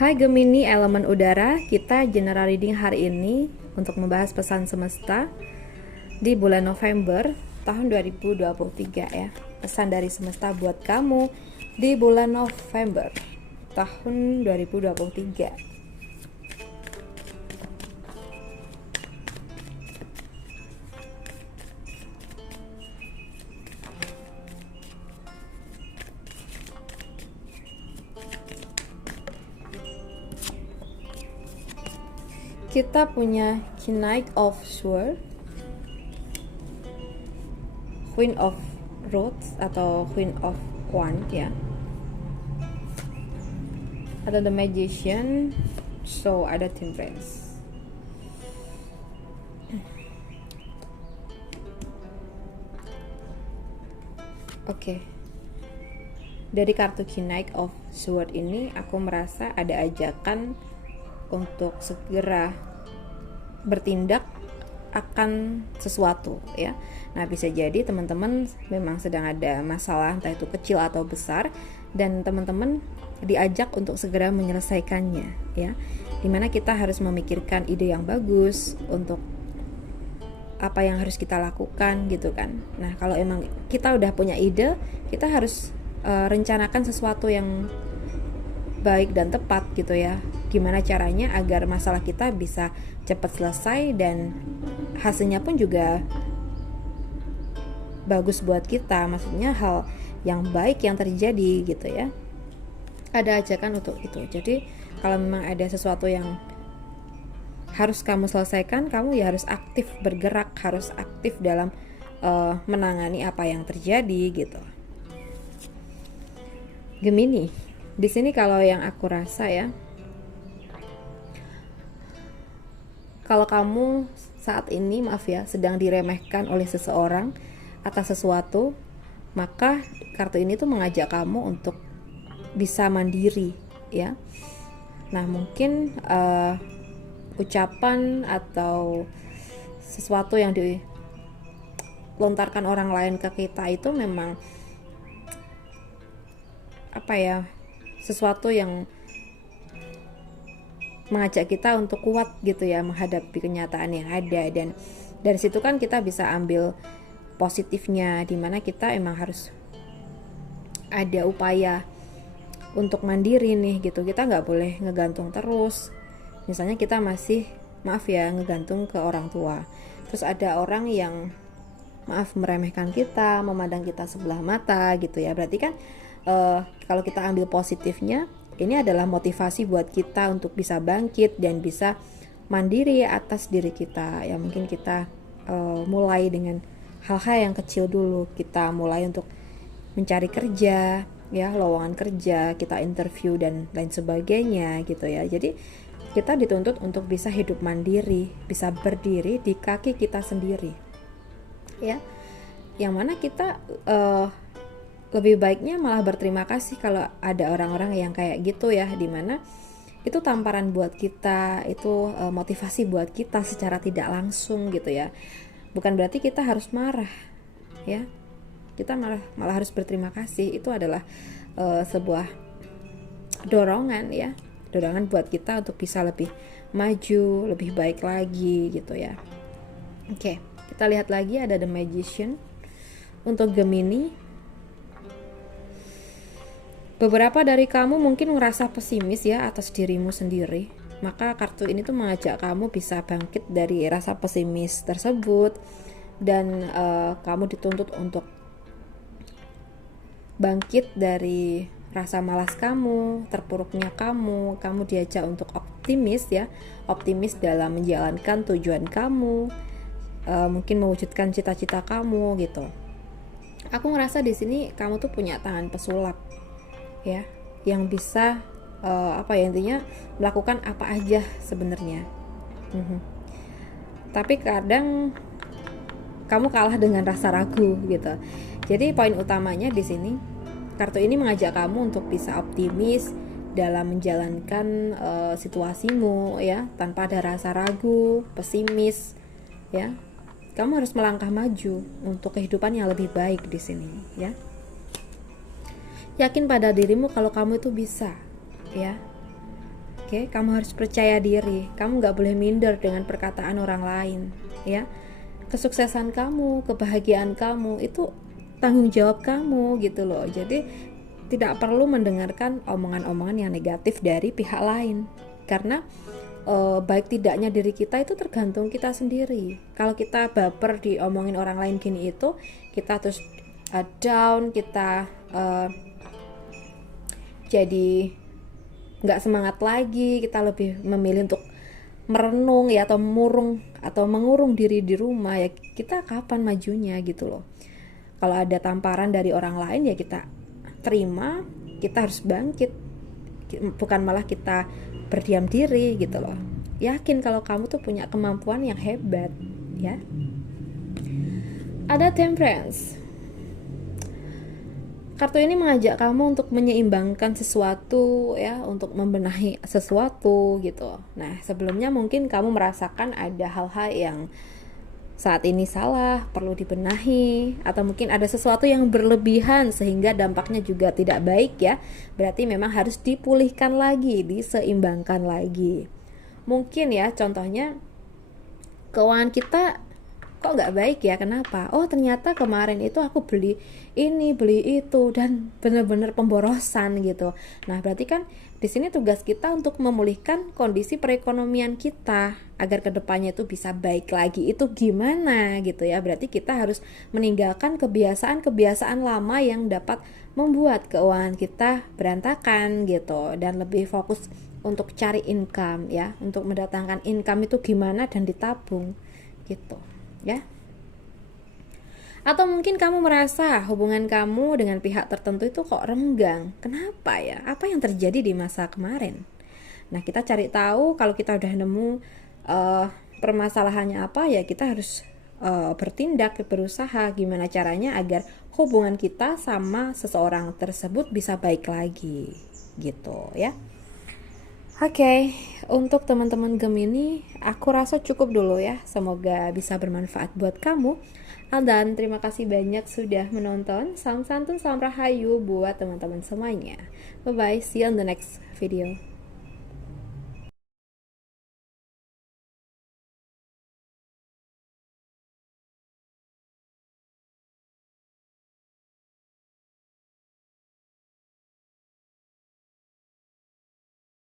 Hai Gemini elemen udara, kita general reading hari ini untuk membahas pesan semesta di bulan November tahun 2023 ya. Pesan dari semesta buat kamu di bulan November tahun 2023. Kita punya Knight of Swords, Queen of Rods atau Queen of Wands ya. Ada The Magician, so ada Temperance. Oke. Dari kartu Knight of Swords ini aku merasa ada ajakan untuk segera bertindak akan sesuatu ya. Nah, bisa jadi teman-teman memang sedang ada masalah entah itu kecil atau besar dan teman-teman diajak untuk segera menyelesaikannya ya. Dimana kita harus memikirkan ide yang bagus untuk apa yang harus kita lakukan gitu kan. Nah, kalau emang kita udah punya ide, kita harus rencanakan sesuatu yang baik dan tepat gitu ya. Gimana caranya agar masalah kita bisa cepat selesai dan hasilnya pun juga bagus buat kita, maksudnya hal yang baik yang terjadi gitu ya. Ada ajakan untuk itu. Jadi kalau memang ada sesuatu yang harus kamu selesaikan, kamu ya harus aktif bergerak, harus aktif dalam menangani apa yang terjadi gitu. Gemini, di sini kalau yang aku rasa ya, kalau kamu saat ini maaf ya sedang diremehkan oleh seseorang atas sesuatu, maka kartu ini tuh mengajak kamu untuk bisa mandiri ya. Nah, mungkin ucapan atau sesuatu yang dilontarkan orang lain ke kita itu memang apa ya, sesuatu yang mengajak kita untuk kuat gitu ya menghadapi kenyataan yang ada, dan dari situ kan kita bisa ambil positifnya, dimana kita emang harus ada upaya untuk mandiri nih gitu. Kita nggak boleh ngegantung terus, misalnya kita masih maaf ya ngegantung ke orang tua, terus ada orang yang maaf meremehkan kita, memandang kita sebelah mata gitu ya. Berarti kan kalau kita ambil positifnya, ini adalah motivasi buat kita untuk bisa bangkit dan bisa mandiri atas diri kita ya. Mungkin kita mulai dengan hal-hal yang kecil dulu. Kita mulai untuk mencari kerja ya, lowongan kerja, kita interview dan lain sebagainya gitu ya. Jadi kita dituntut untuk bisa hidup mandiri, bisa berdiri di kaki kita sendiri ya. Yang mana kita lebih baiknya malah berterima kasih kalau ada orang-orang yang kayak gitu ya, dimana itu tamparan buat kita, itu motivasi buat kita secara tidak langsung gitu ya. Bukan berarti kita harus marah ya, kita malah harus berterima kasih. Itu adalah sebuah dorongan ya, dorongan buat kita untuk bisa lebih maju, lebih baik lagi gitu ya. Oke, kita lihat lagi ada The Magician untuk Gemini. Beberapa dari kamu mungkin ngerasa pesimis ya atas dirimu sendiri. Maka kartu ini tuh mengajak kamu bisa bangkit dari rasa pesimis tersebut, dan kamu dituntut untuk bangkit dari rasa malas kamu, terpuruknya kamu diajak untuk optimis ya, optimis dalam menjalankan tujuan kamu, mungkin mewujudkan cita-cita kamu gitu. Aku ngerasa di sini kamu tuh punya tangan pesulap ya, yang bisa apa ya, intinya melakukan apa aja sebenarnya. Tapi kadang kamu kalah dengan rasa ragu gitu. Jadi poin utamanya di sini, kartu ini mengajak kamu untuk bisa optimis dalam menjalankan situasimu ya, tanpa ada rasa ragu, pesimis ya. Kamu harus melangkah maju untuk kehidupan yang lebih baik di sini ya. Yakin pada dirimu kalau kamu itu bisa ya. Oke, kamu harus percaya diri. Kamu nggak boleh minder dengan perkataan orang lain, ya. Kesuksesan kamu, kebahagiaan kamu itu tanggung jawab kamu gitu loh. Jadi tidak perlu mendengarkan omongan-omongan yang negatif dari pihak lain, karena baik tidaknya diri kita itu tergantung kita sendiri. Kalau kita baper diomongin orang lain gini itu, kita terus down, kita jadi nggak semangat lagi, kita lebih memilih untuk merenung ya, atau mengurung diri di rumah ya. Kita kapan majunya gitu loh. Kalau ada tamparan dari orang lain ya kita terima, kita harus bangkit, bukan malah kita berdiam diri gitu loh. Yakin kalau kamu tuh punya kemampuan yang hebat ya. Ada Temperance. Kartu ini mengajak kamu untuk menyeimbangkan sesuatu ya, untuk membenahi sesuatu gitu. Nah, sebelumnya mungkin kamu merasakan ada hal-hal yang saat ini salah, perlu dibenahi, atau mungkin ada sesuatu yang berlebihan sehingga dampaknya juga tidak baik ya. Berarti memang harus dipulihkan lagi, diseimbangkan lagi. Mungkin ya, contohnya keuangan kita kok nggak baik ya, kenapa? Oh, ternyata kemarin itu aku beli ini, beli itu, dan benar-benar pemborosan gitu. Nah, berarti kan di sini tugas kita untuk memulihkan kondisi perekonomian kita agar kedepannya itu bisa baik lagi. Itu gimana gitu ya? Berarti kita harus meninggalkan kebiasaan-kebiasaan lama yang dapat membuat keuangan kita berantakan gitu, dan lebih fokus untuk cari income ya, untuk mendatangkan income itu gimana dan ditabung gitu ya. Atau mungkin kamu merasa hubungan kamu dengan pihak tertentu itu kok renggang. Kenapa ya? Apa yang terjadi di masa kemarin? Nah, kita cari tahu. Kalau kita udah nemu permasalahannya apa ya, kita harus bertindak, berusaha gimana caranya agar hubungan kita sama seseorang tersebut bisa baik lagi gitu ya. Oke, untuk teman-teman Gemini, aku rasa cukup dulu ya. Semoga bisa bermanfaat buat kamu. Dan terima kasih banyak sudah menonton. Salam santun, salam rahayu buat teman-teman semuanya. Bye-bye, see you on the next video.